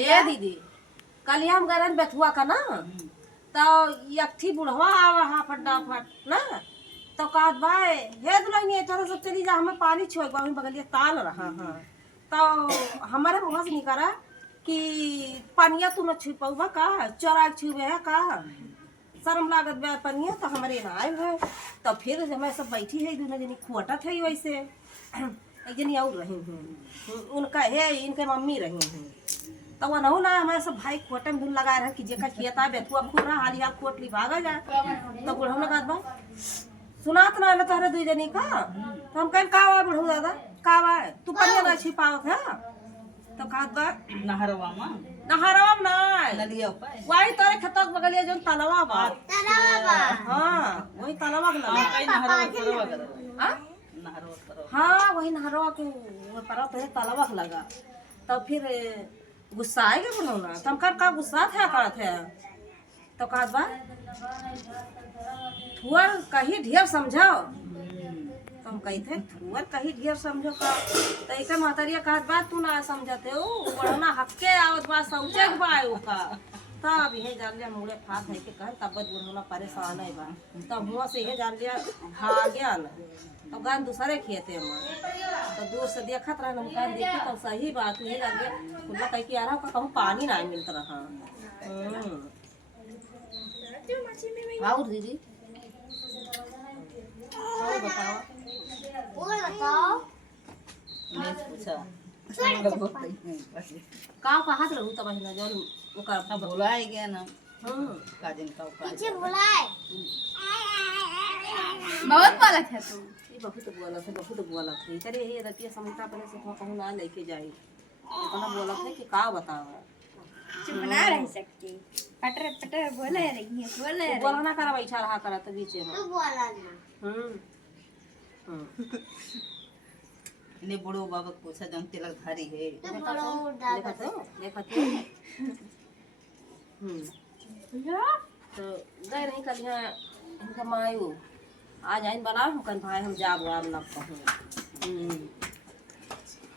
ए दीदी कल हम गए बेथुआ का ना तो यठी बुढ़वा आवा हा फटाफट ना तो कहत भाई हे दुल्हन थोड़ा सा चली जा हमें पानी छोड़ वहीं बगलिए ताल रहा हाँ तो हमारे मुँह से निकला कि पनिया तू न छुपा का चोरा छुए है का शर्म लागत बे पनिया तो हमारे ना आए है तो फिर हमें सब बैठी है दोनों जनी खुआटा थे वैसे एक जनी और रही हूँ उनका है इनके मम्मी रही हूँ तो वो नहु ना हमारे सब भाई खोटे में धुन लगा रहे कि जेका खेता बेथुआ खूब रहा हाली हाल खोट ली भागा जाए तो बुढ़ऊ ने कहत बा सुनात ना ना तोहरे दुई जनी का तो हम कहें का बा बुढ़ऊ दादा का बा तू पनिया ना छिपावत है तो कहत बा नहरवा में ना वही तोरे खेतक बगलिया जोन तलवा बा हां वही तलवा के लगा हाँ वही नहरवा के पर तो तलवा के लगा तो फिर गुस्सा आएगा बनौना तुम कर का गुस्सा था करत है तो कहत बा थुअर कहीं ढेर समझाओ तुम कही थे थुअर कहीं ढेर समझो का तो ऐसे महतरिया कहत बा तू ना समझते हो बढ़ना हक्के आवत बा सौचे के बा का तब यही जान लिया मुड़े फात है के कह तब बुढ़ना परेशान है बा तब हुआ से यही जान लिया भाग्या न तो गान दूसरे खेते हमारे तो दूर से देखत रहे कान देखी तो सही बात यही जान लिया खुला कह के आ रहा कहूँ पानी ना मिलता रहा और दीदी और बताओ का हाथ रहू तब ना जौन ओकर भुलाए गया ना काजन का पीछे भुलाए बहुत बोलत है तू ये बहुत बोलत है करे ये रतिया समझता पहले से कहूँ ना लेके जाई इतना बोलत है कि का बतावा चुप ना रह सकती पटर पटर बोले रही है बोला ना करा बैठा रहा करा तो बीच में तू बोला ना ने बड़ो बाबा पूछा जन तिलक धारी है तू बोलो देखत तो गए नहीं कल यहाँ इनका मायू आज आइन बना हम कन भाई हम जाब ना कहूँ